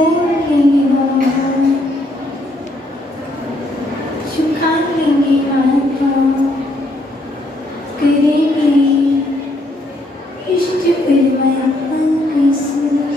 फोड़ लेंगे बाबा, झुका लेंगे माथा, करेंगे इष्ट परमात्मा की स्मरण।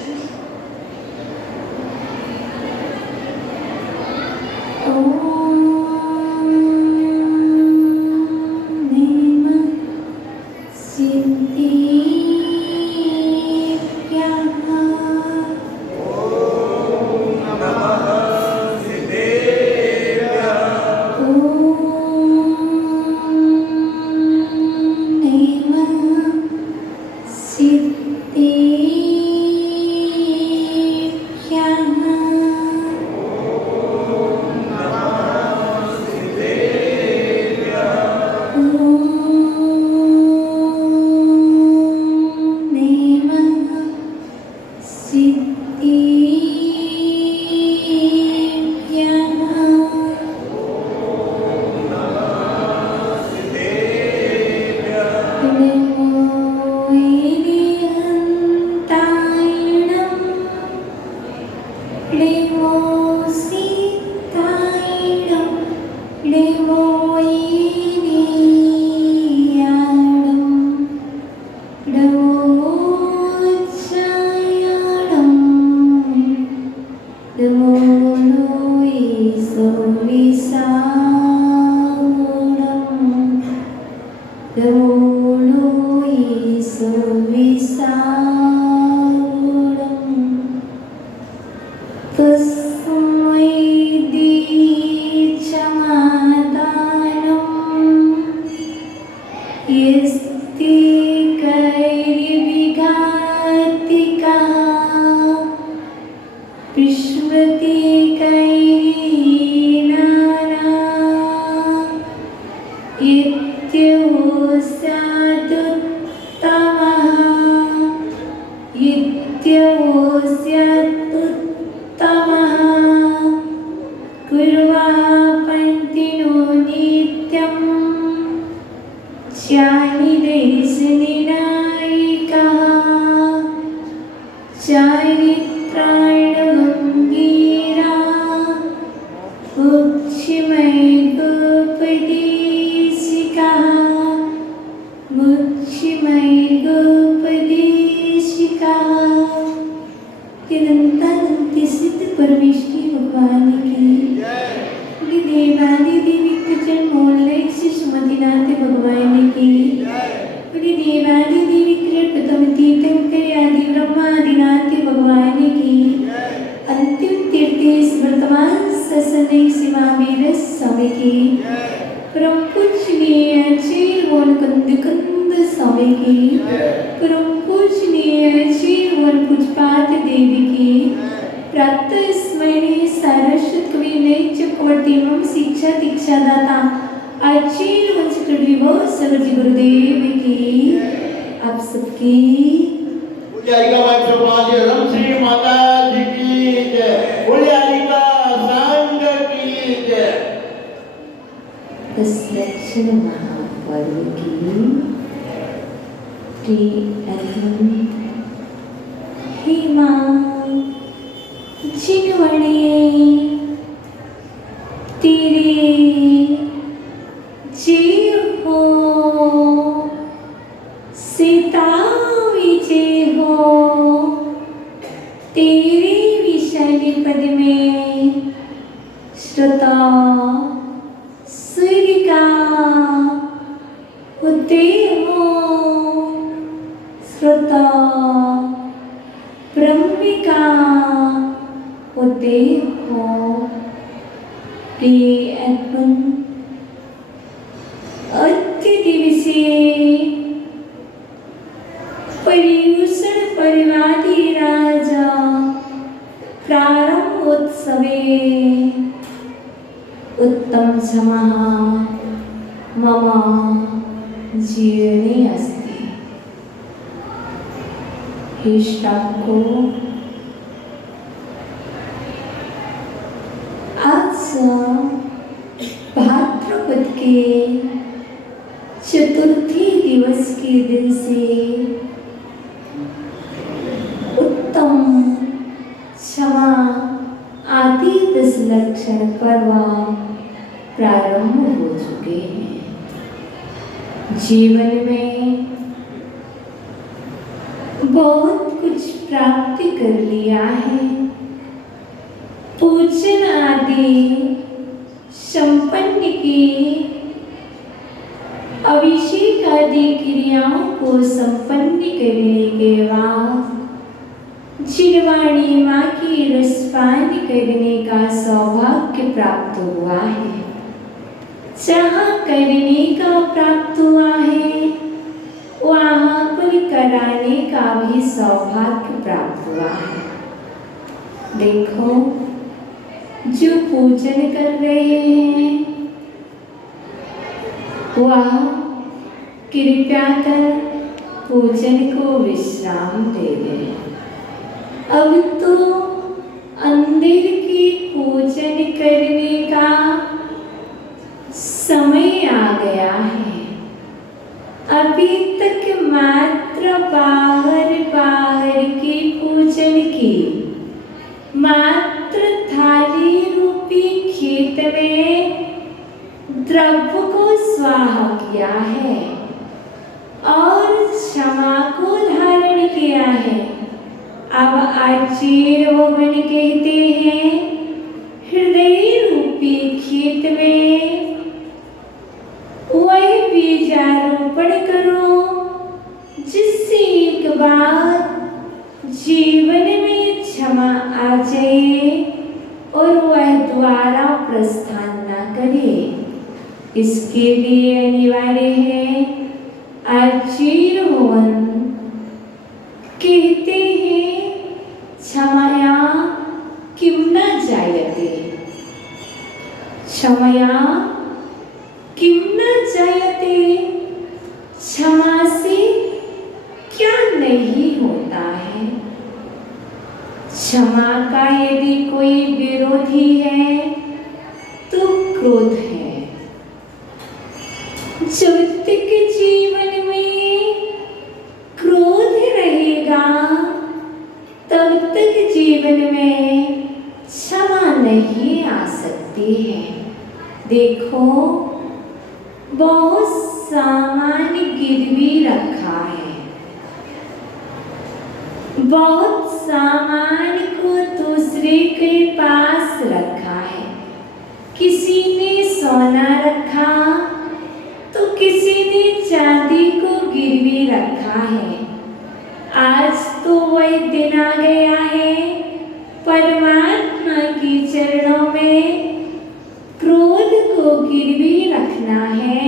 चतुर्थी दिवस के दिन से उत्तम क्षमा संरक्षण पर्व प्रारंभ हो चुके हैं। जीवन में बहुत कुछ प्राप्ति कर लिया है। पूजन आदि संपन्न की अभिषेक आदि क्रियाओं को संपन्न करने के बाद जिनवाणी माँ की रसपान करने का सौभाग्य प्राप्त हुआ है, जहाँ करने का प्राप्त हुआ है वहाँ पर कराने का भी सौभाग्य प्राप्त हुआ है। देखो, जो पूजन कर रहे हैं वह कृपया कर पूजन को विश्राम दे दें। अब तो अंदर की पूजन करने का समय आ गया है। अभी तक मात्र बाहर की पूजन की, मात्र थाली रूपी खेत में द्रव्य को स्वाहा किया है और क्षमा को धारण किया है। अब आचीर भवन कहते हैं, हृदय रूपी खेत में वह बीजारोपण करो जिससे एक बार जीवन में क्षमा आ जाए और वह दोबारा प्रस्थान न करे। इसके लिए अनिवार्य है आचीर भवन कहते हैं, क्षमया किम न जायते, क्षमया किम न जायते, क्षमा से क्या नहीं होता है। क्षमा का यदि कोई विरोधी है तो क्रोध है। जब तक जीवन में क्रोध रहेगा तब तक जीवन में क्षमा नहीं आ सकती है। देखो, बहुत सामान गिरवी रखा है, बहुत सामान को दूसरे के पास रखा है। किसी ने सोना रखा तो किसी ने चांदी को गिरवी रखा है। आज तो वह दिन आ गया है परमात्मा के चरणों में क्रोध को गिरवी रखना है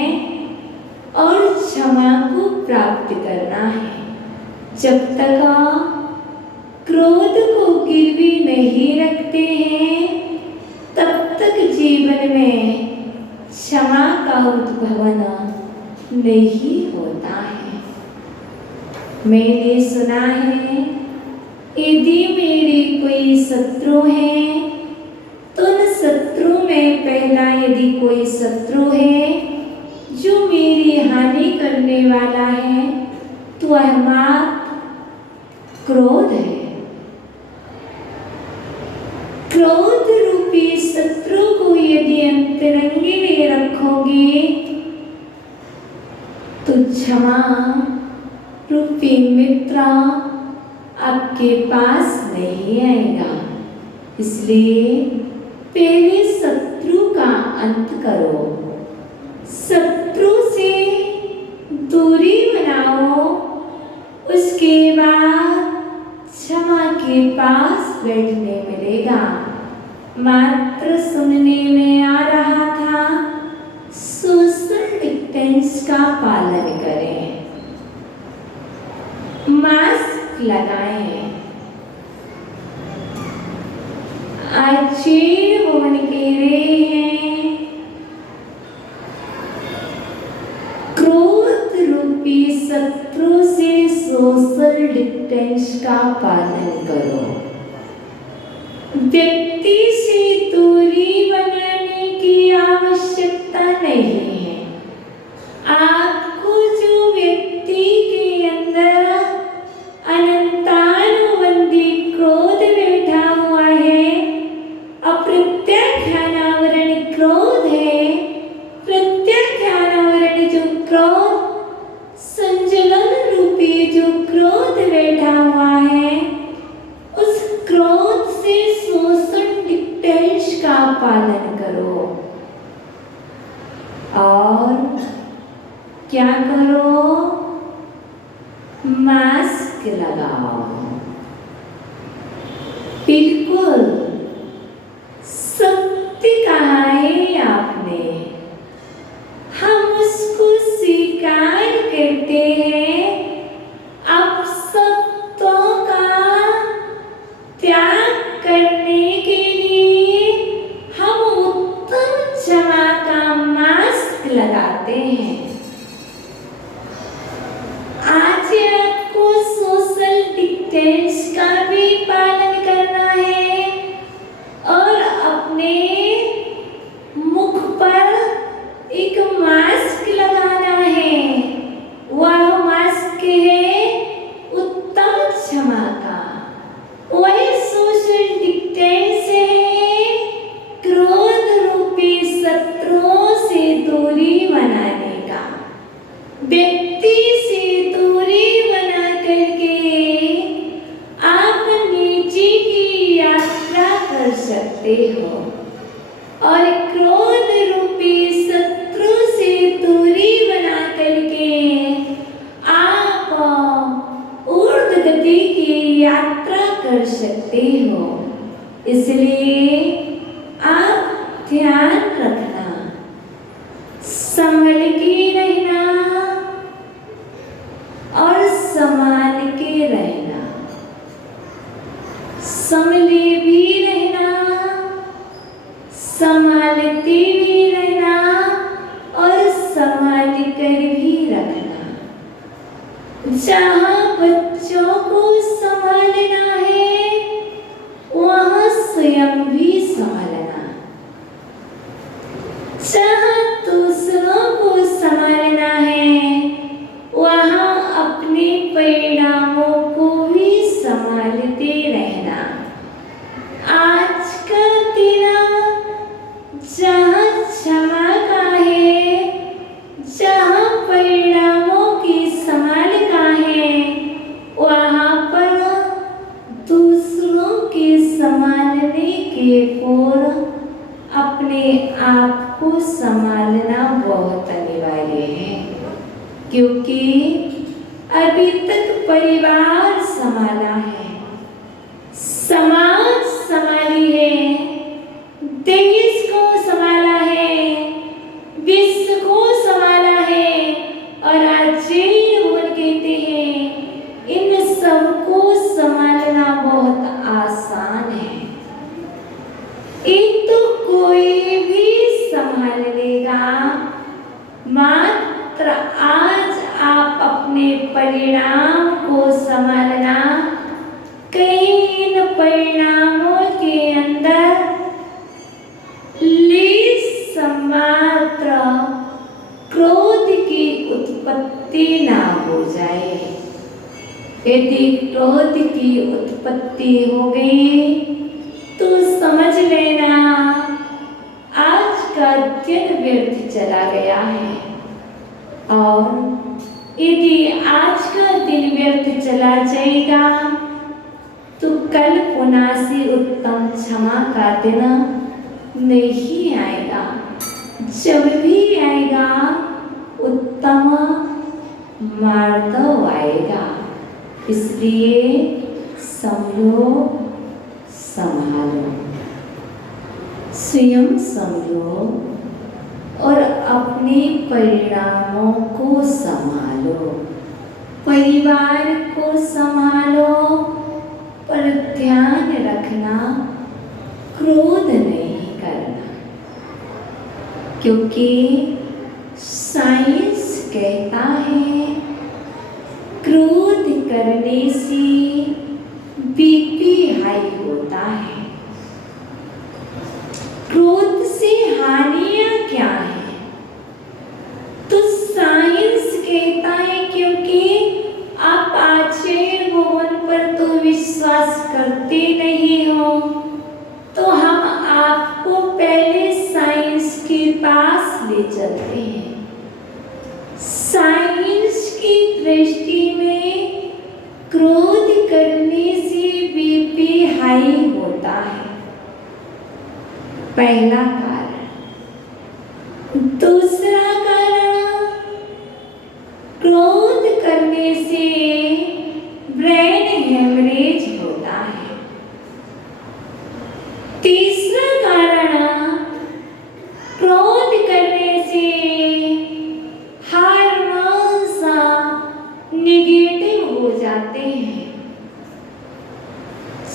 और क्षमा को प्राप्त करना है। जब तक क्रोध को गिरवी नहीं रखते हैं तब तक जीवन में क्षमा का उद्भवन नहीं होता है। मैंने सुना है, यदि मेरे कोई शत्रु है तो उन शत्रु में पहला यदि कोई शत्रु है जो मेरी हानि करने वाला है तो वह मात्र क्रोध है। क्रोध रूपी शत्रु को यदि अंतरंगे में रखोगे तो क्षमा रूपी मित्र आपके पास नहीं आएगा। इसलिए पहले शत्रु का अंत करो, शत्रु से दूरी बनाओ, उसके बाद क्षमा के पास बैठने मिलेगा। मात्र सुनने में आ रहा था, सोशल डिस्टेंस का पालन करें, मास्क लगाएं। आचीर भवन कह रहे हैं, क्रोध रूपी शत्रु से सोशल डिस्टेंस का पालन करो। व्यक्ति से दूरी बनाने की आवश्यकता नहीं है। आपको जो व्यक्ति के अंदर अनंतानुबंधी क्रोध बैठा हुआ है, अप्रत्यक्ष क्या करो? मास्क लगाओ। बिल्कुल सत्य कहा है आपने। हम उसको स्वीकार करते हैं। अब सत्यों का त्याग करने के लिए हम उत्तम क्षमा का मास्क लगाते हैं। आज आपको सोशल डिस्टेंस का भी पालन करना है और अपने मुख पर एक मास्क लगाना है। वह मास्क है उत्तम क्षमा का। वह सोशल डिस्टेंस है क्रोध रूपी शत्रुओं से दूरी बनाने का। व्यक्ति से दूरी बना करके आप नीचे की यात्रा कर सकते हो और क्रोध रूपी शत्रु से दूरी बना करके आप ऊर्ध्व गति की यात्रा कर सकते हो। इसलिए आप ध्यान रखना, संभल के रहना और संभाल के रहना। संभले भी रहना, संभालते भी रहना और संभाल कर भी रखना। जहाँ बच्चों को संभालना है वहाँ स्वयं भी संभालना। जहाँ दूसरों को संभालना है वहाँ अपने परिणामों को भी संभालते रहना। आज का दिन जहाँ क्षमा का है, जहाँ परिणामों की संभाल का है, वहाँ पर दूसरों के संभालने के पूर्व अपने आप को संभालना बहुत अनिवार्य है। क्योंकि अभी तक परिवार संभाला है, समाज संभाली है, देश को संभाला है, विश्व को संभाला है और आज भगवान कहते हैं इन सबको संभालना बहुत आसान है। एक तो कोई भी संभाल लेगा, मात्र आज आप अपने परिणाम को संभालना। कई इन परिणामों के अंदर लेस मात्र क्रोध की उत्पत्ति ना हो जाए। यदि क्रोध की उत्पत्ति हो गई तो समझ लेना आज का दिन व्यर्थ चला गया है। और यदि आज का दिन व्यर्थ चला जाएगा तो कल पुनः से उत्तम क्षमा का दिन नहीं आएगा। जब भी आएगा उत्तम मार्दव आएगा। इसलिए संभलो, संभालो, स्वयं संभलो और अपने परिणामों को संभालो। परिवार को संभालो पर ध्यान रखना क्रोध नहीं करना। क्योंकि साइंस कहता है क्रोध करने से बीपी हाई होता है। क्रोध से हानियां क्या है? तो साइंस कहता है क्योंकि आप आचार्य भगवान पर तो विश्वास करते नहीं हो, तो हम आपको पहले साइंस के पास ले चलते हैं। साइंस की दृष्टि में क्रोध करने से बीपी हाई होता है, पहला कारण। दूसरा कारण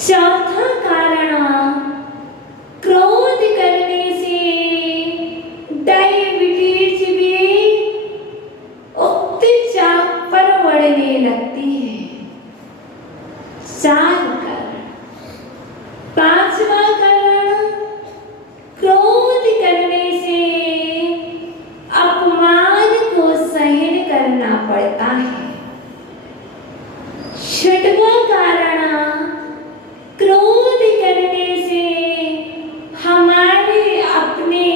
चौथा कारण, क्रोध करने से डायबिटीज भी उच्च चाप पर बढ़ने लगती है। 4 कारण। 5वां कारण, क्रोध करने से अपमान को सहन करना पड़ता है। 6वां कारण, क्रोध करने से हमारे अपने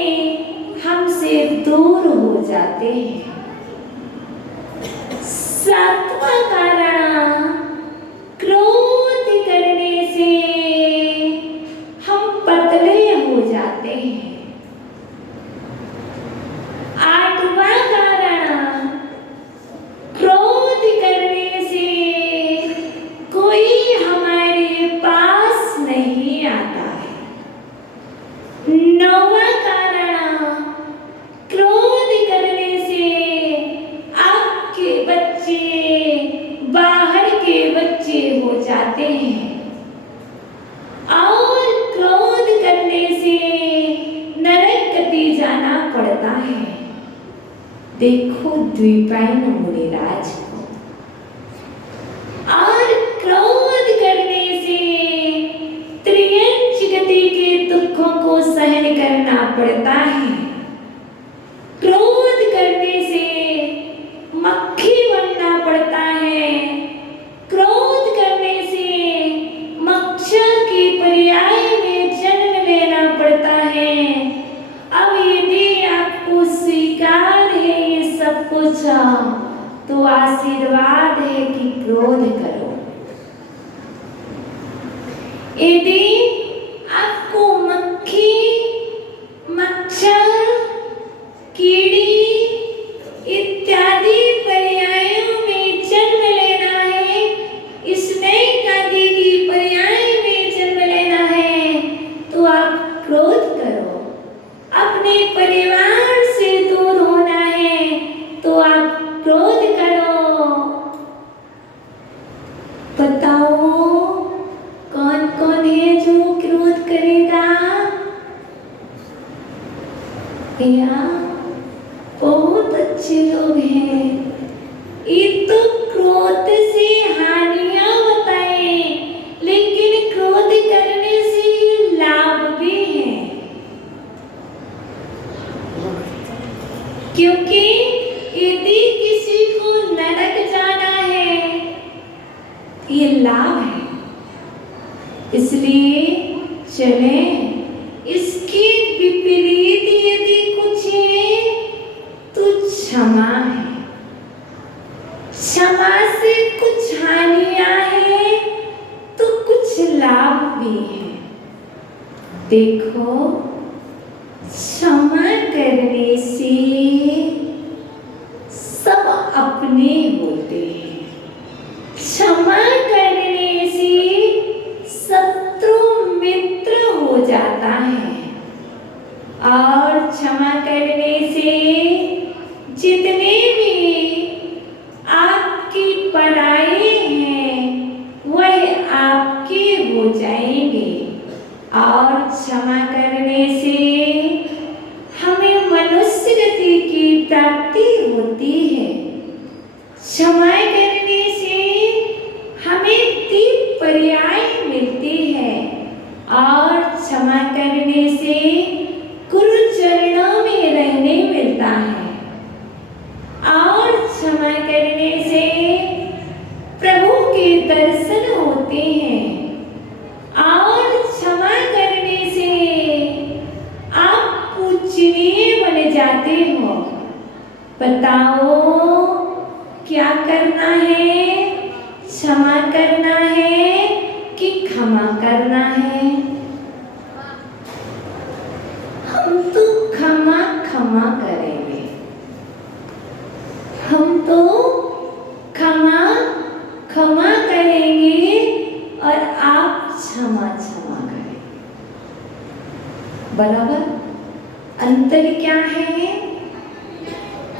हमसे दूर हो जाते हैं। 7वां कारण, क्रोध करने से हम पतले हो जाते हैं। 8वां कारण, क्रोध करने से कोई हमारे पास नहीं आता है। 9वां कारण, क्रोध करने से आपके बच्चे बाहर के बच्चे हो जाते हैं और क्रोध करने से नरक गति जाना पड़ता है। देखो द्विपायन मुनिराज को। और क्रोध करने से त्रियंच गति के दुखों को सहन करना पड़ता है। क्रोध करने से मक्खी बनना पड़ता है। क्रोध करने से मच्छर की पर्याय में जन्म लेना पड़ता है। अब यदि आपको स्वीकार है ये सब कुछ, तो आशीर्वाद है कि क्रोध करो। यदि आपको मक्खी, मच्छर, कीड़ी इत्यादि पर्यायों में जन्म लेना है, स्नेक आदि की पर्याय में जन्म लेना है, तो आप क्रोध करो। अपने परिवार से दूर होना है तो आप क्रोध करो। बताओ कौन कौन है जो क्रोध करेगा? या बहुत अच्छे लोग हैं। ये तो क्रोध से हानियां बताए, लेकिन क्रोध करने से लाभ भी है। क्योंकि यदि किसी को नरक जाना है, ये लाभ है। इसलिए चले, इसके विपरीत यदि कुछ है तो क्षमा है। क्षमा से कुछ हानियां हैं तो कुछ लाभ भी है। देखो, क्षमा करने से सब अपने होते हैं। क्षमा करने से शत्रु मित्र हो जाता है। और क्षमा करने से जितने भी आपकी पराये हैं वह आपके हो जाएंगे। और क्षमा करने से हमें मनुष्य गति की प्राप्ति होती है। क्षमा करने से हमें 3 पर्याय मिलती है। और क्षमा करने से गुरु चरणों में रहने मिलता है। और क्षमा करने से प्रभु के दर्शन होते हैं। और क्षमा करने से आप पूजनीय बन जाते हो। बताओ क्या करना है? क्षमा करना है कि क्षमा करना है? हम तो क्षमा क्षमा करेंगे। हम तो क्षमा क्षमा करेंगे और आप क्षमा क्षमा करें। बराबर? अंतर क्या है?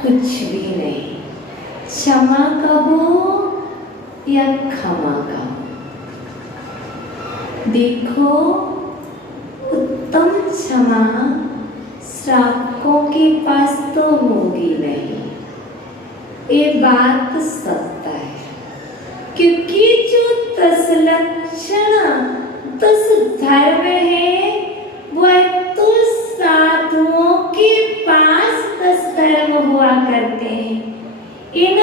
कुछ भी नहीं। क्षमा कहो या क्षमा कहो, देखो, उत्तम क्षमा श्रावकों के पास तो होगी नहीं, ये बात सत्य है। क्योंकि जो 10 लक्षण 10 धर्म है, वह तो साधुओं के पास 10 धर्म हुआ करते हैं। इन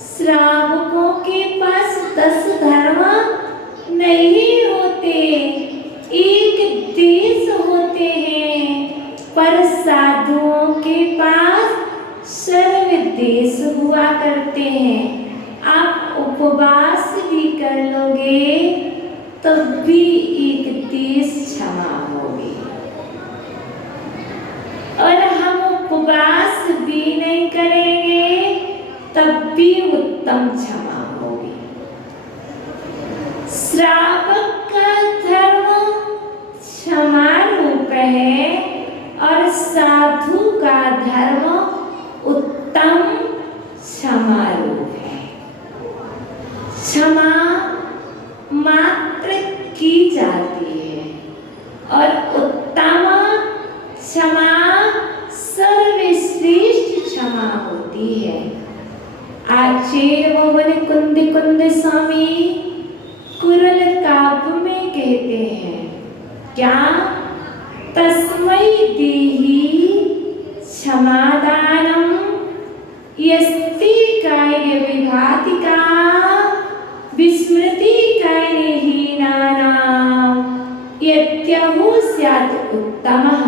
श्रावकों के पास 10 धर्म नहीं होते, एक देश होते हैं, पर साधुओं के पास सर्व देश हुआ करते हैं। आप उपवास भी कर लोगे तब भी एक देश क्षमा होगी, और हम उपवास भी नहीं करेंगे तब भी उत्तम क्षमा होगी। श्रावक का धर्म क्षमा रूप है और साधु का धर्म उत्तम क्षमा रूप है। क्षमा मात्र की जाती है और उत्तम क्षमा सर्वश्रेष्ठ क्षमा होती है। आचार्य भवन कुंद स्वामी कुरल काव्य में कहते हैं, क्या तस्मै देहि क्षमादानम यस्ति कार्य विघातिका विस्मृति कार्यहीनानां यत्यहु स्यात् उत्तमः।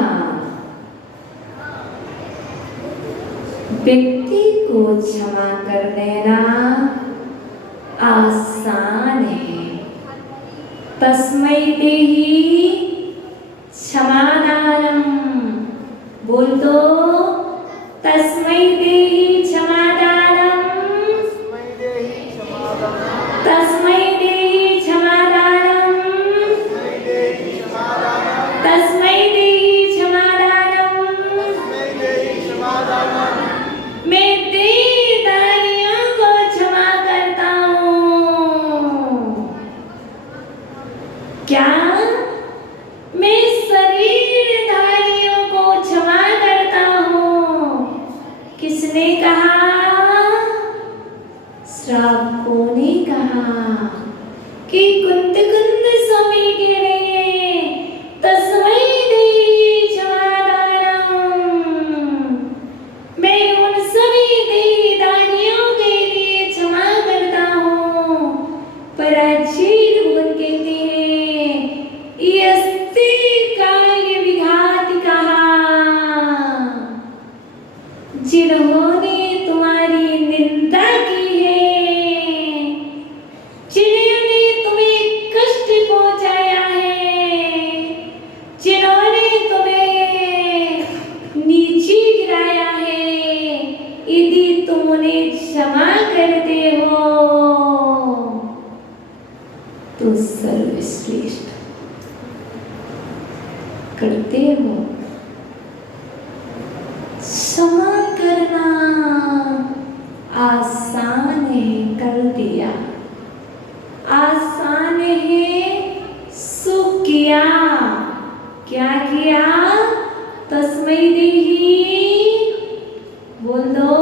व्यक्ति को क्षमा कर देना आसान है। तस्मै देहि क्षमादानम, बोल दो, तस्मै देहि क्षमादानम, तस्मै देहि क्षमादानम, तस्मै देहि क्षमादानम। मैं देहधारियों को क्षमा करता हूँ। क्या मैं शरीरधारियों को क्षमा करता हूँ? किसने कहा? श्रावकों ने कहा कि कुंद स्वामी कह रहे हैं, तस्मै देहि क्षमादानम। मैं उन सभी देहधारियों के लिए क्षमा करता हूँ, पर आचार्य भवन कहते हैं, यस्ति कार्य विघातिका, जिन्होंने तुम्हारी निंदा की है, जिन्होंने तुम्हें कष्ट पहुंचाया है, जिन्होंने तुम्हें नीचे गिराया है, यदि तुम उन्हें क्षमा करते हो तो सर्वश्रेष्ठ करते हो। क्षमा करना आसान है, कर दिया, आसान है, सो किया। क्या किया? तस्मै देहि, बोल दो,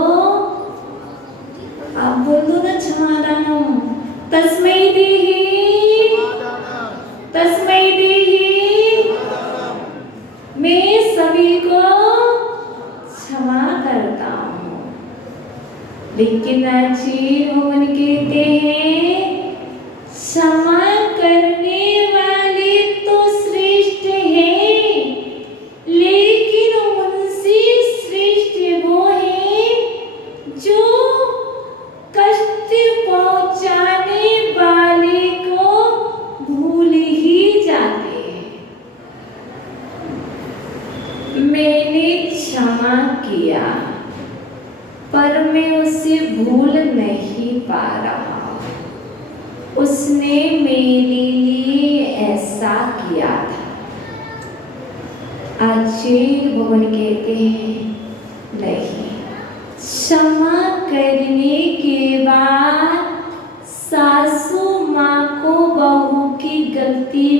आप बोल दो ना, क्षमादानम, तस्मै देहि, तस्मै देहि। मैं सभी को क्षमा करता हूँ, लेकिन आचार्य भवन कहते हैं, क्षमा करने वाले तो श्रेष्ठ हैं, लेकिन उनसे श्रेष्ठ वो है जो कष्ट पहुंचाने वाले को भूल ही जाते हैं। मैंने क्षमा किया, पर मैं उसे भूल नहीं पा रहा। उसने मेरे लिए ऐसा किया था। आचार्य भवन कहते हैं, नहीं, क्षमा करने के बाद सासू माँ को बहू की गलती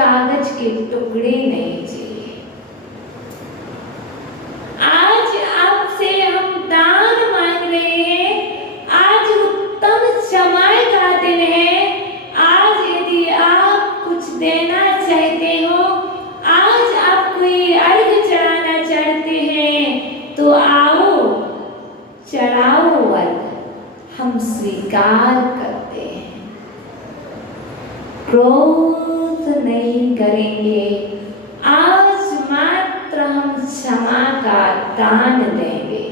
कागज के टुकड़े नहीं चाहिए। आज आपसे हम दान मांग रहे हैं। आज उत्तम क्षमा का दिन है। आज यदि आप कुछ देना चाहते हो, आज आप कोई अर्घ चढ़ाना चाहते हैं, तो आओ चढ़ाओ अर्घ, हम स्वीकार करते हैं। क्रोध नहीं करेंगे। आज मात्र हम क्षमा का दान देंगे।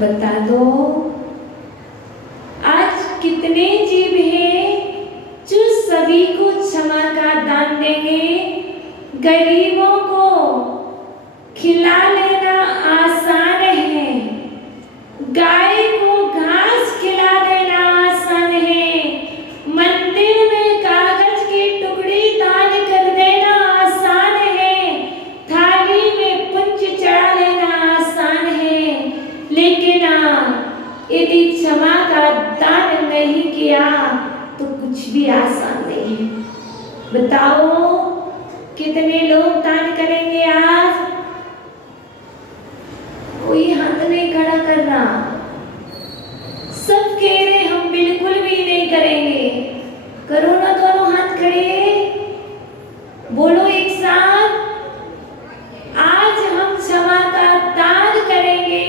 बता दो, आज कितने जीव हैं जो सभी को क्षमा का दान देंगे? गरीबों को खिला लेना आसान है, गाय को घास खिला देना आसान है, मंदिर में कागज के टुकड़े दान कर देना आसान है, थाली में पुंज चढ़ा लेना आसान है, लेकिन यदि क्षमा का दान नहीं किया तो कुछ भी आसान नहीं है। बताओ कितने लोग दान करेंगे आज? कोई हाथ नहीं खड़ा कर रहा। सब कह रहे हम बिल्कुल भी नहीं करेंगे। करो ना दोनों हाथ खड़े, बोलो एक साथ, आज हम क्षमा का दान करेंगे।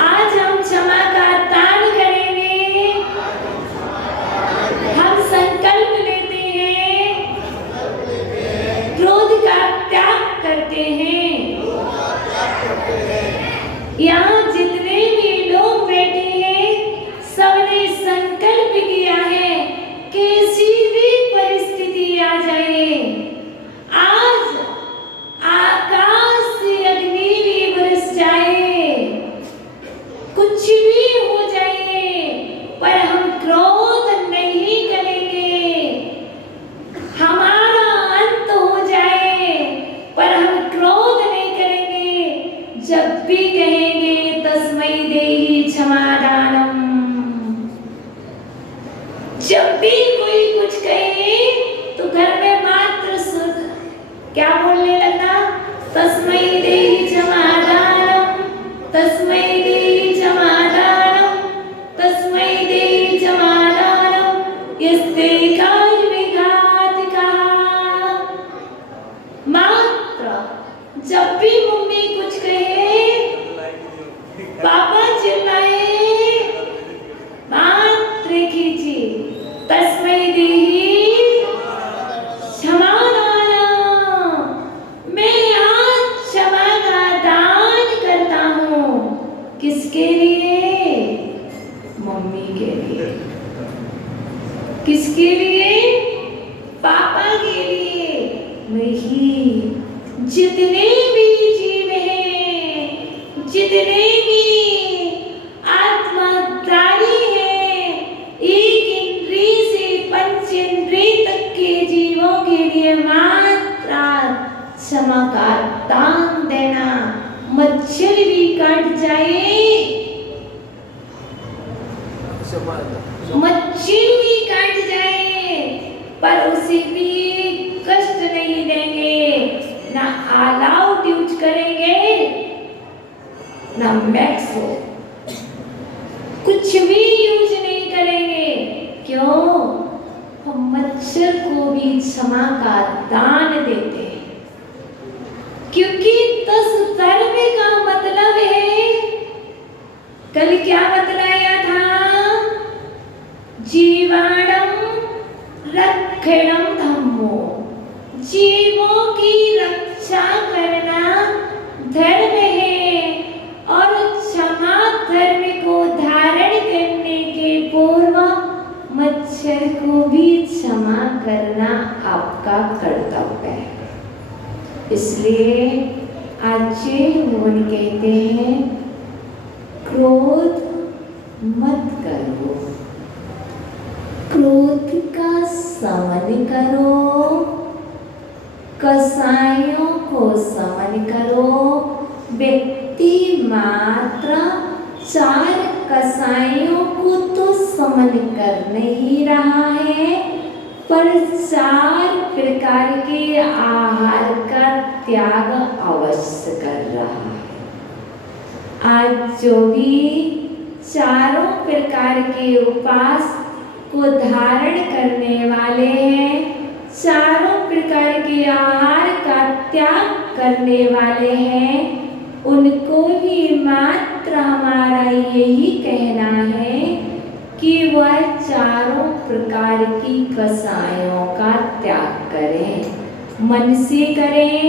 आज हम क्षमा का दान करेंगे। हम संकल्प लेते हैं, क्रोध का त्याग करते हैं। यहाँ जितने भी लोग बैठे हैं, सबने संकल्प किया है, किसी भी परिस्थिति आ जाए, आज आकाश से अग्नि भी बरस जाए, कुछ भी हो जाए, पर हम क्रोध नहीं करेंगे। हमारा अंत हो जाए, पर हम क्रोध नहीं करेंगे। जब भी कहेंगे तस्मै देहि क्षमादानम, जब भी कोई कुछ कहे तो घर में मात्र क्या बोलने लगना? तस्मै देहि क्षमादानम, तस्मै देहि क्षमादानम, तस्मै देहि क्षमादानम। यस्ते काल विघात कहा। मात्र जब भी मम्मी कुछ कहे, पापा चिल्लाए, मात्र खींची तस्मै देहि क्षमादानम। मैं आज क्षमा का दान करता हूँ। किसके लिए? मम्मी के लिए। किसके लिए? पापा के लिए। वही जितने भी जीव हैं, जितने भी आत्माधारी हैं, एक इंद्रिय से पंच इंद्रिय तक के जीवों के लिए मात्र क्षमा का दान देना। मच्छर भी काट जाए, मच्छर भी काट जाए, पर उसे भी कष्ट नहीं देंगे। ना ऑल आउट यूज करेंगे, ना मैक्सो, कुछ भी यूज नहीं करेंगे। क्यों? हम मच्छर को भी क्षमा का दान देते हैं, क्योंकि तस् धर्म का मतलब है, कल क्या बतलाया था? जीवाणम रक्षणम धम्मो, जीवों की रक्षा करना धर्म है, और क्षमा धर्म को धारण करने के पूर्व मच्छर को भी क्षमा करना आपका कर्तव्य है। इसलिए आचार्य भगवान कहते हैं, क्रोध मत करो, क्रोध का समन करो, कसायों को समन करो। व्यक्ति मात्र 4 कसायों को तो समन कर नहीं रहा है, पर 4 प्रकार के आहार का त्याग अवश्य कर रहा है। आज जो भी चारों प्रकार के उपवास को धारण करने वाले हैं, चारों प्रकार के आहार का त्याग करने वाले हैं, उनको भी मात्र हमारा यही कहना है कि वह चारों प्रकार की कसायों का त्याग करें। मन से करें,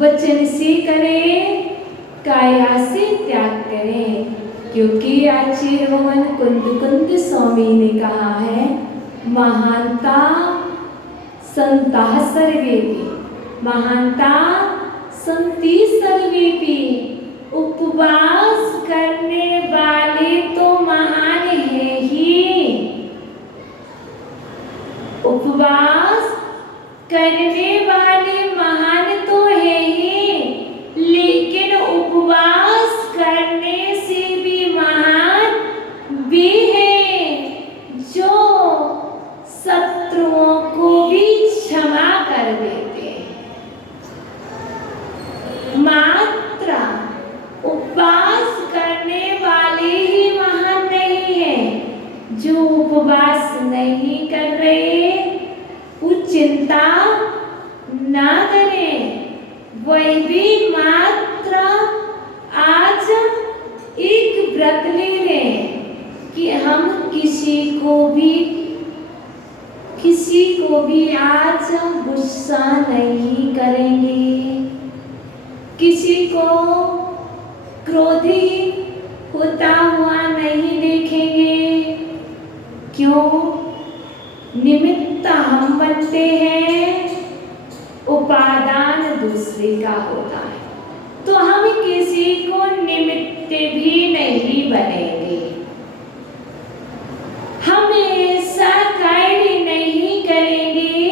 वचन से करें, काया से त्याग करें। क्योंकि आचार्य भगवान कुंद स्वामी ने कहा है, महानता संता सर्वेपि, महानता संति सर्वेपि। उपवास करने वाले तो महान है ही, उपवास करने वाले महान तो है ही, लेकिन उपवास करने से भी महान वे हैं जो शत्रुओं को भी क्षमा कर देते हैं। मात्र उपवास करने वाले ही महान नहीं है, जो उपवास नहीं कर रहे वो चिंता ना करें। वही भी मात्र आज एक व्रत ले लें कि हम किसी को भी आज गुस्सा नहीं करेंगे, किसी को क्रोधी होता हुआ नहीं देखेंगे। क्यों? निमित्त हम बनते हैं, उपादान दूसरे का होता है, तो हम किसी को निमित्त भी नहीं बनेंगे। हम ऐसा कार्य नहीं करेंगे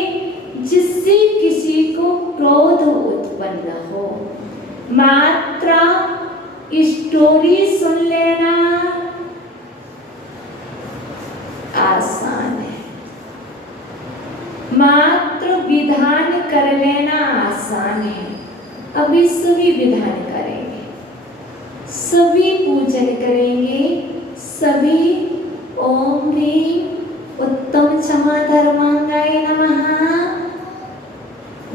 जिससे किसी को क्रोध उत्पन्न हो। मात्र स्टोरी सुन लेना आसान है, मात्र विधान कर लेना आसान है। अभी सभी विधान करेंगे, सभी पूजन करेंगे, सभी ओम ह्रीं उत्तम क्षमा धर्मांगाय नमः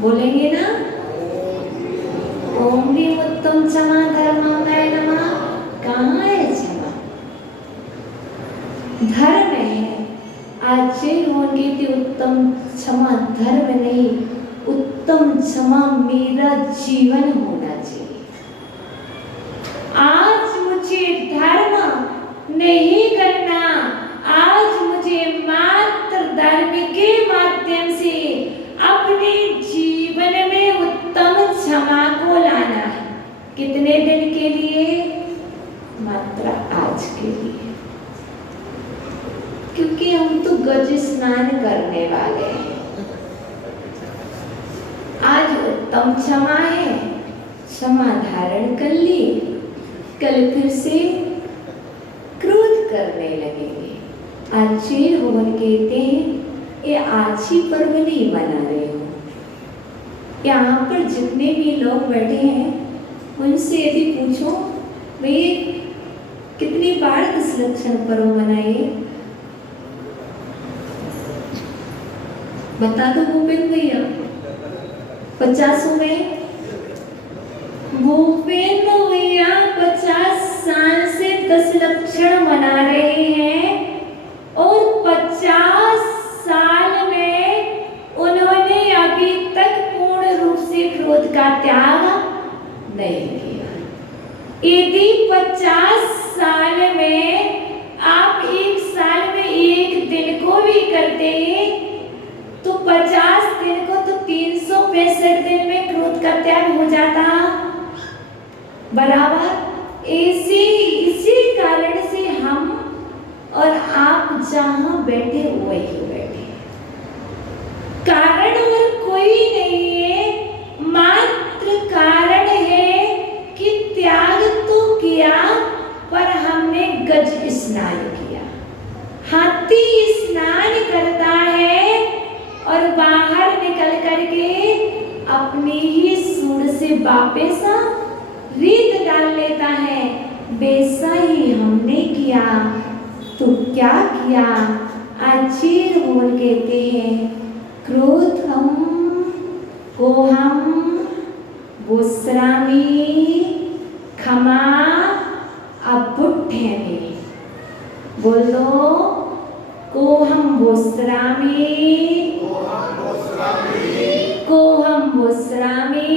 बोलेंगे ना। ओम ह्रीं उत्तम क्षमा धर्मांगाय नमः। कहाँ है क्षमा? धर्म है। आचार्य होंगे तो उत्तम क्षमा धर्म नहीं, उत्तम क्षमा मेरा जीवन होना चाहिए। आज मुझे धर्म नहीं करना, आज मुझे मात्र धर्म के माध्यम से अपने जीवन में उत्तम क्षमा को लाना है। कितने दिन के लिए? मात्र आज के लिए। क्योंकि हम तो गज स्नान करने वाले हैं। आज उत्तम क्षमा है, क्षमा धारण कर ली, कल फिर से क्रोध करने लगेंगे। आचार्य भगवान कहते हैं ये आज ही पर्व नहीं मना रहे हो। यहाँ पर जितने भी लोग बैठे हैं उनसे यदि पूछो भाई कितनी बार दशलक्षण पर्व मनाए, बता दो भूपेंद्र भैया। 50 में भूपेंद्र भैया 50 साल से दशलक्षण मना रहे हैं और 50 साल में उन्होंने अभी तक पूर्ण रूप से क्रोध का त्याग नहीं किया। यदि 50 साल में आप एक साल में एक दिन को भी करते तो 50 दिन को तो 365 दिन में क्रोध का त्याग हो जाता बराबर। इसी कारण से हम और आप जहां बैठे वही बैठे, कारण और कोई नहीं है, मात्र कारण है कि त्याग तो किया पर हमने गज स्नान किया, हाथी स्नान करता है और बाहर निकल करके अपनी ही सूंड से वापस रेत डाल लेता है। वैसा ही हमने किया। तो क्या किया? आचार्य भगवान कहते हैं क्रोधम कोहम वोस्रामि क्षमा अबुद्धेमि। बोलो कोहम वोस्रामि कोहम वोस्रामि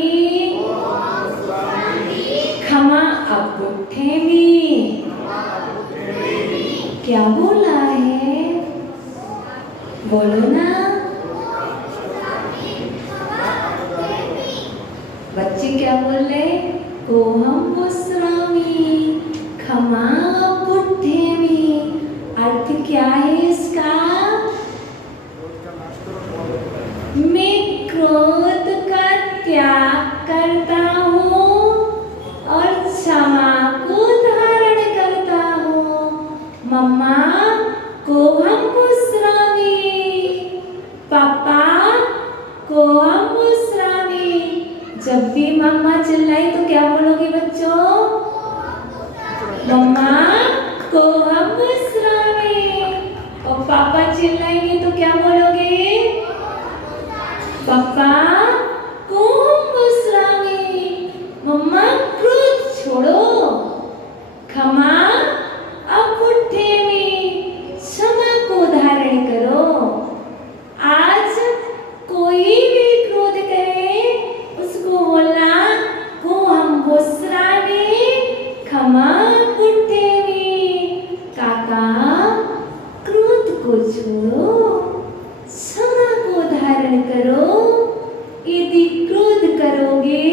क्षमा अबुद्धेमि। क्या बोला है? बोलो ना बच्चे, क्या बोल रहे? कोहम वोस्रामि क्षमा अबुद्धेमि। अर्थ क्या है इसका? मैं क्रोध का त्याग करता हूँ और क्षमा को धारण करता हूँ। मम्मा कोहम वोस्रामि, पापा कोहम वोस्रामि। जब भी मम्मा चिल्लाई तो क्या बोलोगे बच्चों? मम्मा कोहम वोस्रामि। और पापा चिल्लाएंगे तो क्या बोलोगे? पापा कोहम वोस्रामि। मम्मा क्रोध छोड़ो, क्षमा अबुद्धेमि, क्षमा को धारण करो। आज कोई भी क्रोध करे उसको बोलना कोहम वोस्रामि क्षमा अबुद्धेमि। काका क्रोध को छोड़ो, क्षमा को धारण करो। यदि क्रोध करोगे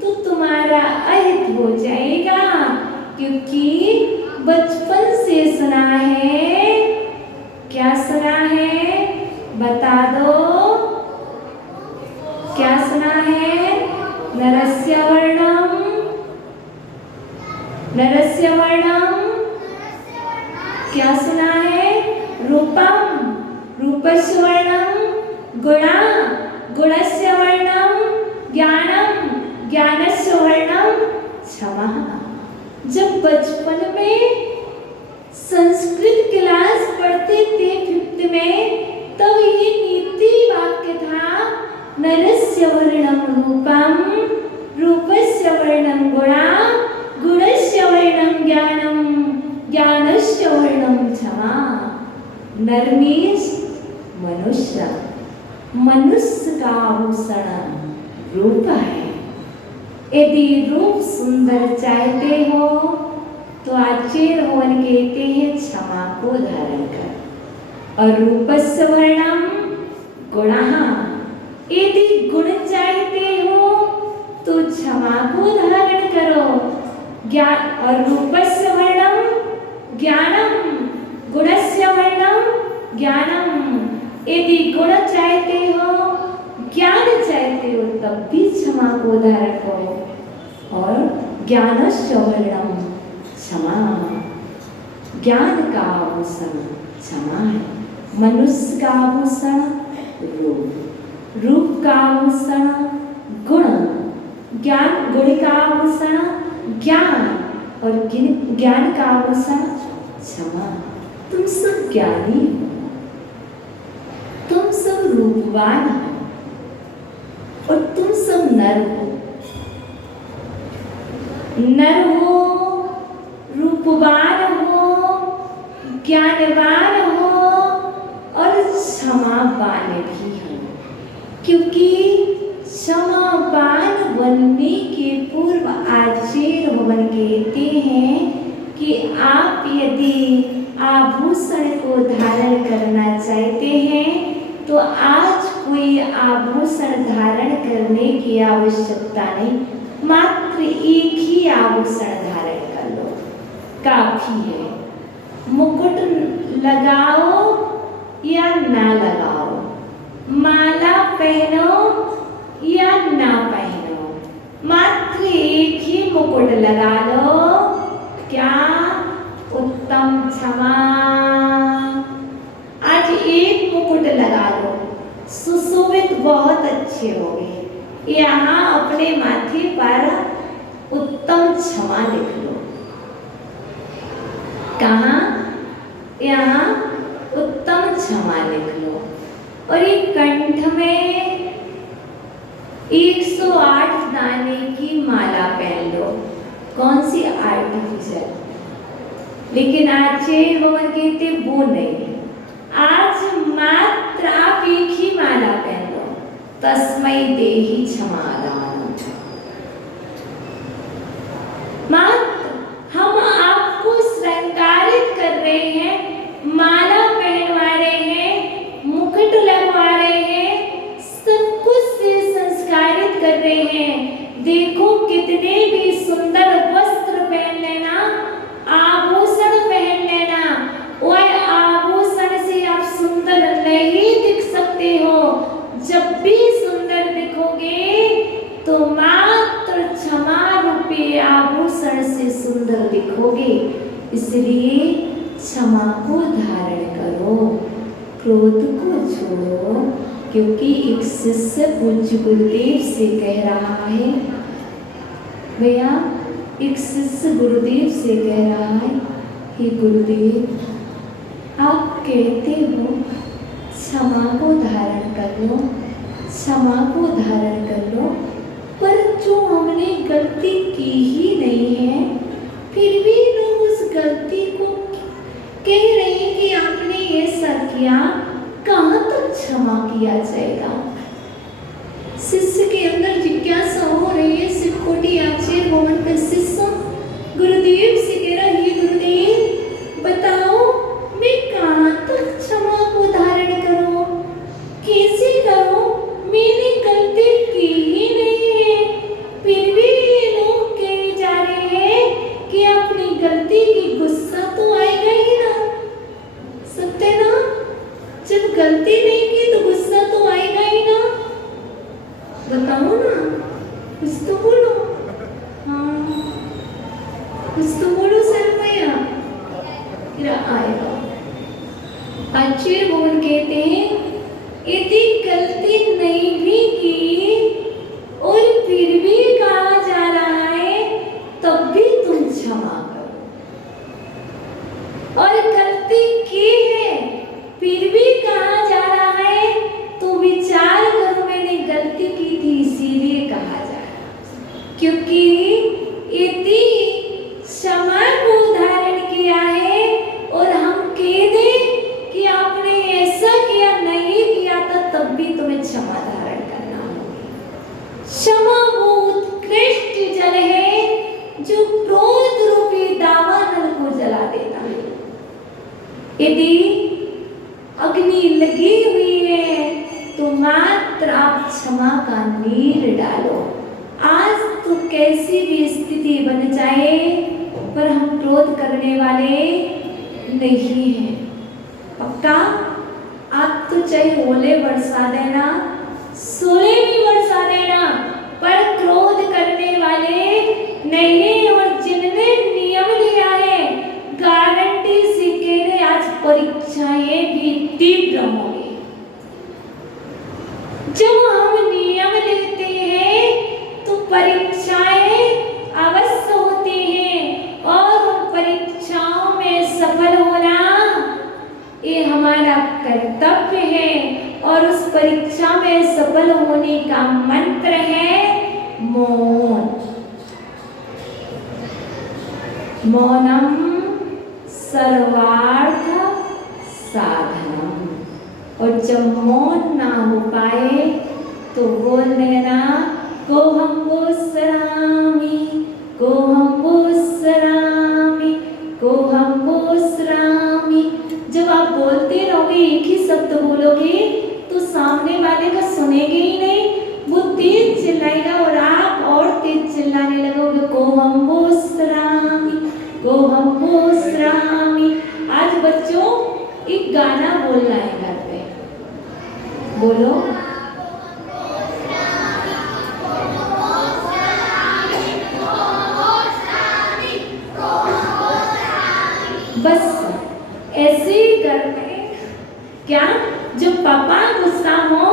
तो तुम्हारा अहित हो जाएगा। क्योंकि बचपन से सुना है। क्या सुना है? बता दो, क्या सुना है? नरस्य वर्णम, नरस्य वर्णम। क्या सुना है? रूपम, रूपस्य वर्णम गुणा, गुणस्य वर्णम ज्ञानम, ज्ञानस्य वर्णम क्षमा। जब बचपन में संस्कृत क्लास पढ़ते थे 5th में, तब ये नीति वाक्य था नरस्य वर्णम रूपम, रूपस्य वर्णम गुणा, गुणस्य वर्णम ज्ञानम, ज्ञानस्य वर्णम क्षमा। नर मीन्स मनुष्य, मनुष्य का आभूषण रूप है। यदि रूप सुंदर चाहते हो तो आचार्य भगवान कहते हैं क्षमा को धारण कर। और रूपस्य वर्णम गुणः, यदि गुण चाहते हो तो क्षमा को धारण करो। ज्ञान और रूपस्य वर्णम ज्ञानम, गुणस्य वर्णम ज्ञानम। यदि गुण चाहते हो, ज्ञान चाहते हो, तब भी क्षमा को धारण करो। और ज्ञानस्य वर्णम क्षमा, ज्ञान का आभूषण क्षमा है। मनुष्य का आभूषण रूप, रूप का आभूषण गुण, ज्ञान, गुण का आभूषण ज्ञान, और ज्ञान का आभूषण क्षमा। तुम सब ज्ञानी हो, तुम सब रूपवान हो, और तुम सब नर हो। नर हो, रूपवान हो, ज्ञानवान हो और क्षमावान भी हो। क्योंकि क्षमावान बनने के पूर्व आचार्य भगवान कहते हैं कि आप यदि आभूषण को धारण करना चाहते हैं तो आज कोई आभूषण धारण करने की आवश्यकता नहीं, मात्र एक ही आभूषण धारण कर लो, काफी है। मुकुट लगाओ या ना लगाओ, माला पहनो या ना पहनो, मात्र एक ही मुकुट लगा लो। क्या? उत्तम क्षमा एक मुकुट लगा लो, सुशोभित बहुत अच्छे होगे। यहाँ अपने माथे पर उत्तम क्षमा लिख लो। कहाँ? यहाँ उत्तम क्षमा लिख लो। और ये कंठ में 108 दाने की माला पहन लो। कौन सी? आर्टिफिशियल। लेकिन आचार्य भगवान कहते वो नहीं, आज मात्र आप एक ही माला पहन लो, तस्मै देहि क्षमादानम्। मात्र हम आपको श्रृंगारित कर रहे हैं, माला पहनवा रहे हैं, मुकुट लगवा रहे हैं, सब कुछ से संस्कारित कर रहे हैं। देखो कितने भी सुंदर वस्त्र पहन लेना, आभूषण पहन लेना, और आभूषण से आप सुंदर नहीं दिख सकते हो। जब भी सुंदर दिखोगे तो मात्र क्षमा रूपी आभूषण से सुंदर दिखोगे। इसलिए क्षमा को धारण करो, क्रोध को छोड़ो। क्योंकि एक शिष्य पूज्य गुरुदेव से कह रहा है, भैया एक शिष्य गुरुदेव से कह रहा है, हे गुरुदेव आप कहते हो क्षमा को धारण कर लो, क्षमा को धारण कर लो, पर जो हमने गलती की ही नहीं है, फिर भी लोग उस गलती को कह रहे हैं कि आपने ऐसा किया, कहाँ तक क्षमा किया जाएगा? शिष्य के अंदर जिज्ञासा हो रही है। शिवकोटि आचार्य भगवान का शिष्य गुरुदेव से कह रहा है, गुरुदेव बताओ मैं कहाँ तक क्षमा को धारण करूं, कैसे करूं? मैंने गलती की ही नहीं है, फिर भी ये लोग कहे जा रहे हैं कि अपनी गलती की गुस्सा तो आएगा ही ना। सत्य ना? जब गलती नहीं की तो गुस्सा तो आएगा ही ना। बताओ ना, कुछ तो बोलो। हाँ कुछ तो बोलो सर भैया, फिर आएगा। आचार्य भगवान कहते हैं यदि गलती नहीं भी की और फिर भी कहा जा रहा है तब भी तुम क्षमा करो, और गलती की है फिर भी कहा जा रहा है तो विचार करो मैंने गलती की थी इसीलिए कहा जा रहा है। क्योंकि यदि क्षमा को धारण किया है और हम कह दें कि आपने ऐसा किया नहीं किया था तब भी तुम्हें क्षमा धारण करना होगा। क्षमा वो उत्कृष्ट जल है जो क्रोध रूपी दावानल को जला देता है। यदि अग्नि लगी हुई है तो मात्र आप क्षमा का नीर डालो। आज तो कैसी भी स्थिति बन जाए पर हम क्रोध करने वाले नहीं हैं। पक्का? आप तो चाहे ओले बरसा देना, सोले भी बरसा देना, पर क्रोध करने वाले नहीं। और जिनने नियम लिया है गारंटी से कह रहे आज परीक्षाएं भी तीव्र होंगी। जब हम नियम लेते हैं तो परीक्षाएं अवश्य होती हैं, और उन परीक्षाओं में सफल होना ये हमारा कर्तव्य है। और उस परीक्षा में सफल होने का मंत्र है मौन। मौनम सर्वार्थ साधनम। और जब मौन ना हो पाए तो बोल देना कोहम बोसरामी, कोहम बोसरामी, कोहम बोसरामी। जब आप बोलते रहोगे, एक ही शब्द बोलोगे तो सामने वाले का सुनेंगे ही नहीं, वो तेज चिल्लाएगा और आप और तेज चिल्लाने लगोगे कोहम बोसरामी, कोहम बोसरामी। आज बच्चों एक गाना बोलना है घर पे, बोलो बस ऐसे ही घर में क्या जब पापा गुस्सा हो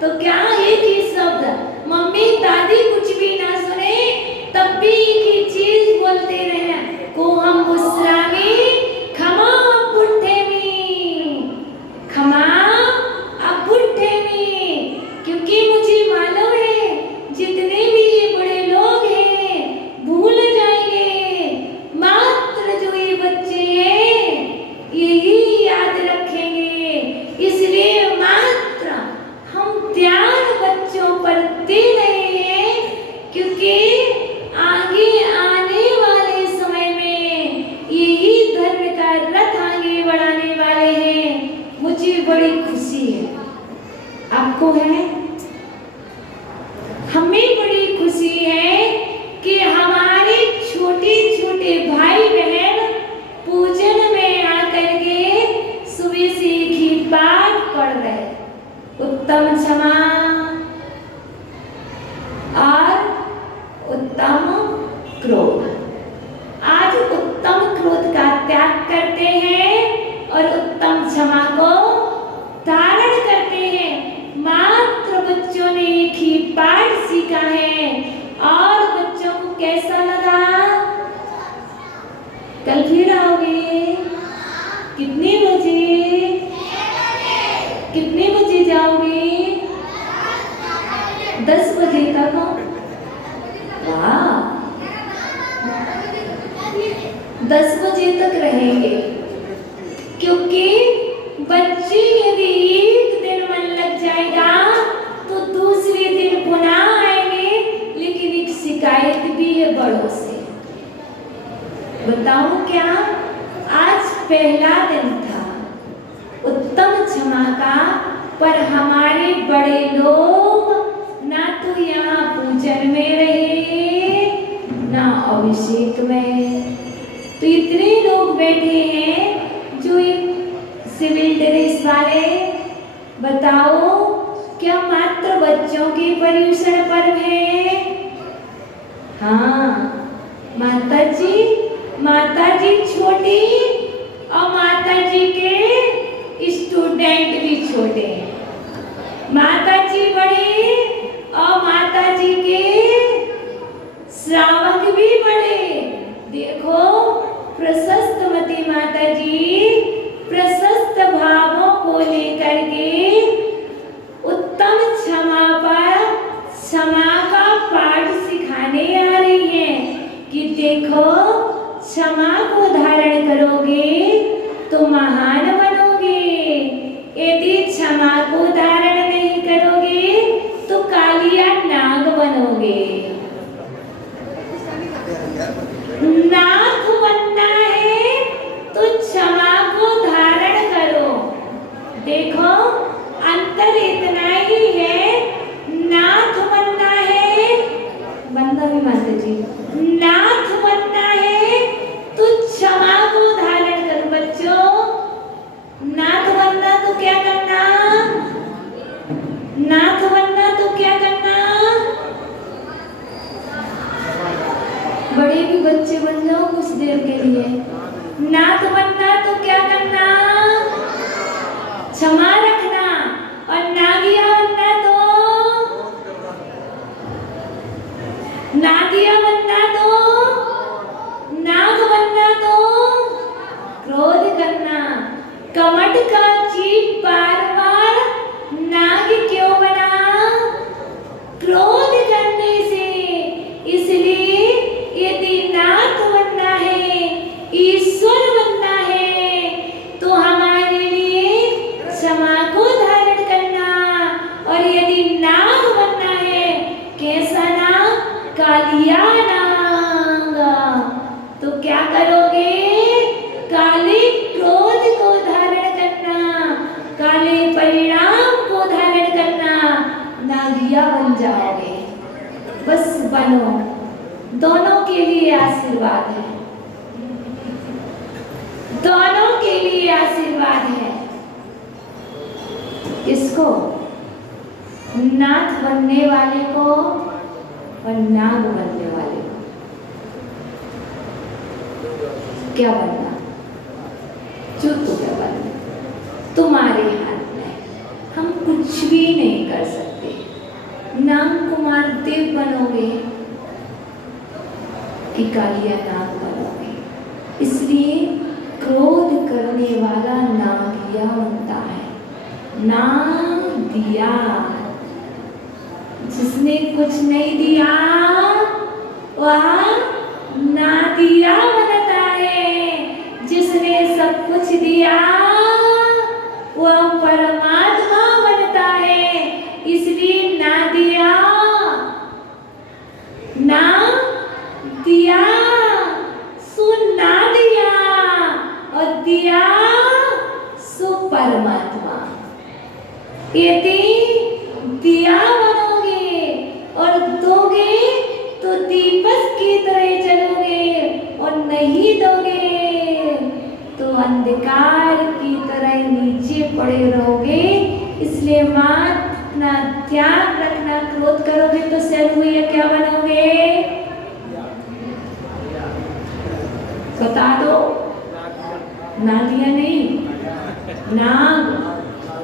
तो क्या एक ही शब्द, मम्मी दादी कुछ भी ना सुने तब भी एक ही चीज बोलते रहे, को हम गुस्सामी खमा बुढ़े में, खमा अब बुढ़े में। क्योंकि मुझे मालूम है जितने भी ये बड़े लोग हैं भूल जाएंगे, मात्र जो ये बच्चे हैं यही याद रखेंगे। इसलिए मात्र हम ध्यान बच्चों पर दे रहे हैं, क्योंकि आगे आने वाले समय में यही धर्म का रथ आगे बढ़ाने वाले हैं। मुझे बड़ी खुशी है, आपको है? हमें बड़ी खुशी है कि हमारे छोटे छोटे भाई बहन पूजन में आकर के सुबह से एक ही पाठ पढ़ रहे, उत्तम क्षमा और उत्तम क्रोध। आज उत्तम क्रोध का त्याग करते हैं और उत्तम क्षमा को धारण करते हैं। मात्र बच्चों ने एक ही पाठ सीखा है और बच्चों को कैसा लगा? कल फिर आओगे? कितने बजे? कितने बजे जाओगे? 10 बजे तक। वाह, 10 बजे तक रहेंगे, क्योंकि बच्चे यदि एक दिन मन लग जाएगा तो दूसरे दिन पुनः आएंगे। लेकिन एक शिकायत भी है बड़ों से, बताऊं क्या? आज पहला दिन था उत्तम क्षमा का, पर हमारे बड़े लोग ना तो यहाँ पूजन में रहे ना अभिषेक में। तो इतने लोग बैठे हैं जो ये सिविल ड्रेस वाले, बताओ क्या मात्र बच्चों के पर्युषण पर्व है? हाँ माता जी छोटी और माता जी के स्टूडेंट भी छोटे हैं, माता जी बड़े और माता जी के श्रावक भी बड़े। देखो प्रशस्तमती माता जी प्रशस्त भावों को लेकर के उत्तम क्षमा पर क्षमा का पाठ सिखाने आ रही है कि देखो क्षमा को धारण करोगे तो महान बनोगे, यदि क्षमा को धारण नहीं करोगे तो कालिया नाग बनोगे। नाथ बनना है तो क्षमा को धारण करो। देखो अंतर इतना ही है, नाथ बनना है, बंदा भी माता जी, नाथ बनना है तो क्षमा को धारण करो। बच्चों, नाथ बनना तो क्या करना? नाथ बनना तो क्या करना? बड़े भी बच्चे बन जाओ कुछ देर के लिए। नाथ बनना तो क्या करना? क्षमा रखना। और नागिया बनना तो नागिया बनना तो नाग बनना तो क्रोध करना। कमट का जीव बार बार नाग क्यों बना? क्रोध करने से। इसलिए यदि नाथ बनना है, ईश्वर बनना है, तो हमारे लिए क्षमा को धारण करना। और यदि नाग बनना है, कैसा नाग? कालिया नाग। तो क्या करोगे? काले क्रोध को धारण करना, काले परिणाम को धारण करना, नागिया बन जाओगे। बस बनो, दोनों के लिए आशीर्वाद है, दोनों के लिए आशीर्वाद है। किसको? नाथ बनने वाले को और नाग बनने वाले को। क्या बनना? जो तो क्या बनना? तुम्हारे हाथ में, हम कुछ भी नहीं कर सकते। नाग कुमार देव बनोगे कि कालिया नाग बनोगे। इसलिए क्रोध करने वाला नागिया बनता है। नाग दिया, जिसने कुछ नहीं दिया वह नादिया बनता है। जिसने सब कुछ दिया वह परमात्मा बनता है। इसलिए नादिया ना दिया सु ना दिया और दिया सु परमात्मा। यदि दिया बनोगे और दोगे तो दीपक की तरह जलोगे, और नहीं दोगे तो अंधकार की तरह नीचे पड़े रहोगे। इसलिए मां अपना ध्यान रखना, क्रोध करोगे तो सिर हुई क्या बनोगे? बता दो। नादिया नहीं, नाग,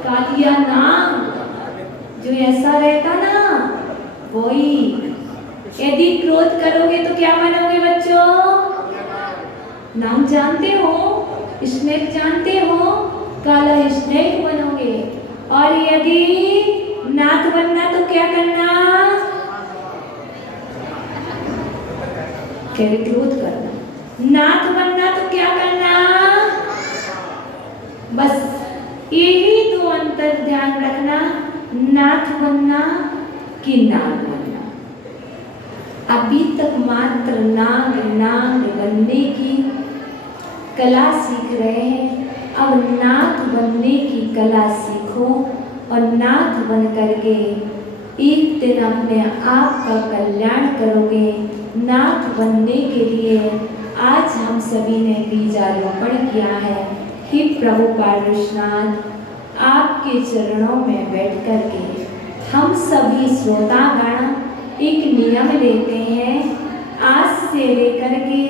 कालिया नाग जो ऐसा रहता ना वही। यदि क्रोध करोगे तो क्या बनोगे बच्चों? नाम जानते हो, स्नेक जानते हो, काला स्नेक बनोगे। और यदि नाथ बनना तो क्या करना? क्रोध करना। नाथ बनना तो क्या करना? बस यही दो अंतर ध्यान रखना, नाथ बनना कि नाग बनना। अभी तक मात्र नाग नाग बनने की कला सीख रहे हैं। अब नाथ बनने की कला सीखो और नाथ बन करके एक दिन अपने आप का कल्याण करोगे। नाथ बनने के लिए आज हम सभी ने बीजारोपण किया है। हे प्रभु पार्वतीनाथ, आपके चरणों में बैठ करके हम सभी श्रोतागण एक नियम लेते हैं। आज से लेकर के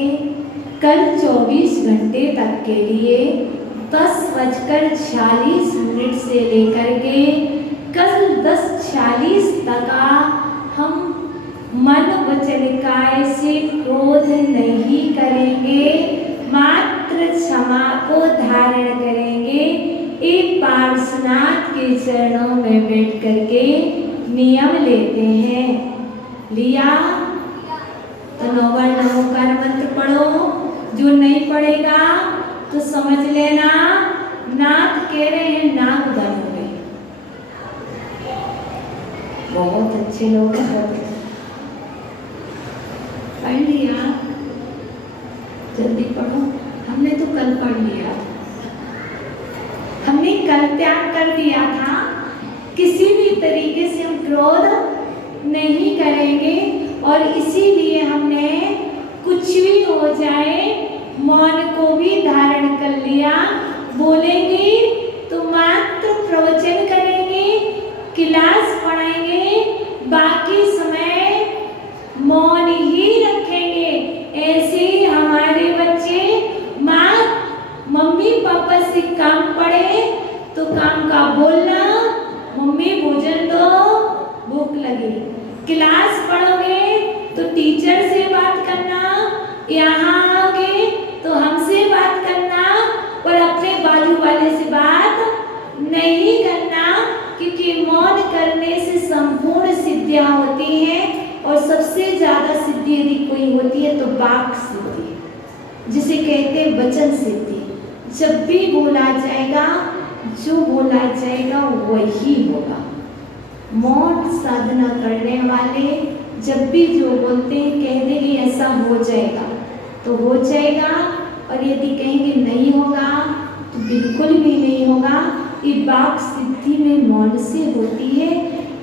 कल 24 घंटे तक के लिए 10:46 से लेकर के कल 10:46 तक हम मन वचन काय से क्रोध नहीं करेंगे, मात्र क्षमा को धारण करेंगे। एक पार्श्वनाथ के चरणों में बैठ करके नियम लेते हैं। लिया तो नौबार नमोकार मंत्र पढ़ो। जो नहीं पढ़ेगा तो समझ लेना नाथ कह रहे हैं नाग बनोगे। बहुत अच्छे लोग पढ़ लिया, जल्दी पढ़ो। हमने तो कल पढ़ लिया, हमने कल त्याग कर दिया था। किसी भी तरीके से हम क्रोध नहीं करेंगे और इसीलिए हमने कुछ भी हो जाए मौन को भी धारण कर लिया। बोलेंगे तो मात्र प्रवचन करेंगे, क्लास पढ़ाएंगे, बाकी समय मौन ही रखेंगे। ऐसे ही हमारे बच्चे मम्मी पापा से काम पढ़े तो काम का बोलना, मम्मी भोजन दो, भूख लगी। क्लास पढ़ोगे तो टीचर से बात करना, यहाँ आओगे तो हमसे बात करना, पर अपने बाजू वाले से बात नहीं करना। क्योंकि मौन करने से संपूर्ण सिद्धियां होती हैं और सबसे ज्यादा सिद्धि यदि कोई होती है तो वाक सिद्धि, जिसे कहते हैं वचन सिद्धि। जब भी बोला जाएगा, जो बोला जाएगा वही होगा। मौन साधना करने वाले जब भी जो बोलते हैं कह देंगे ऐसा हो जाएगा तो हो जाएगा, और यदि कहेंगे नहीं होगा तो बिल्कुल भी नहीं होगा। ये वाक सिद्धि में मौन से होती है।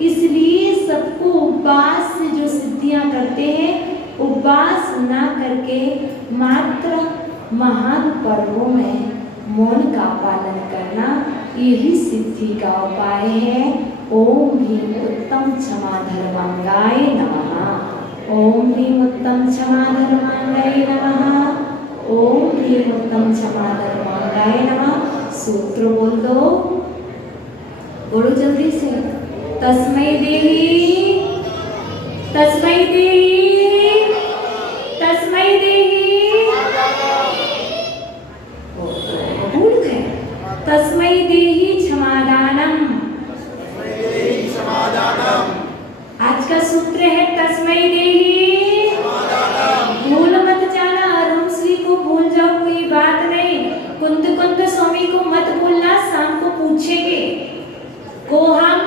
इसलिए सबको उपवास से जो सिद्धियां करते हैं, उपवास ना करके मात्र महान पर्वों में मौन का पालन करना, यही सिद्धि का उपाय है। ओम ह्रीं उत्तम क्षमा धर्मांगाय नमः। ओम ह्रीं उत्तम क्षमा धर्मांगाय नमः। ओम ह्रीं उत्तम क्षमा धर्मांगाय नमः। सूत्र बोल दो, बोलो जल्दी से। तस्मै देहि, तस्मै देहि, तस्मै देहि। भूल गए। तस्मै देहि क्षमादानम। आज का सूत्र है तस्मै देहि। भूल मत जाना, अरुण श्री को भूल जाओ, कोई बात नहीं। कुंद कुंद स्वामी को मत भूलना, शाम को पूछेंगे। कोहम,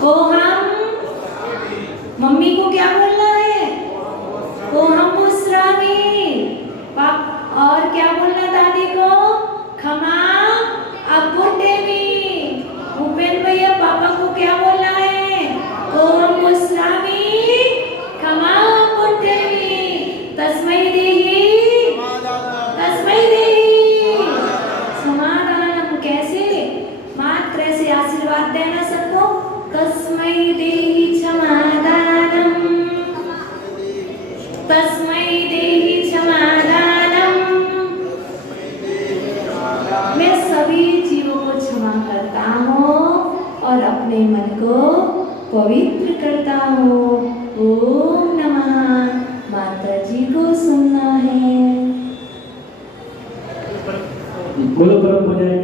कोहम, मम्मी को क्या बोलना है? कोहम मुस्रामी। और क्या बोलना दादी को? खमा अपुटेमी। भूपेन भैया पापा को क्या बोलना है? कोहम मुस्रामी, खमा अपुटेमी। तस्मै देहि, तस्मै देहि समाधानम। कैसे? मात्र से आशीर्वाद देना सबको। तस्मै देहि क्षमादानम, तस्मै देहि क्षमादानम। मैं सभी जीवों को क्षमा करता हूँ और अपने मन को पवित्र करता हूँ। ओम नमः। माता जी को सुनना है। बोलो परम पूजन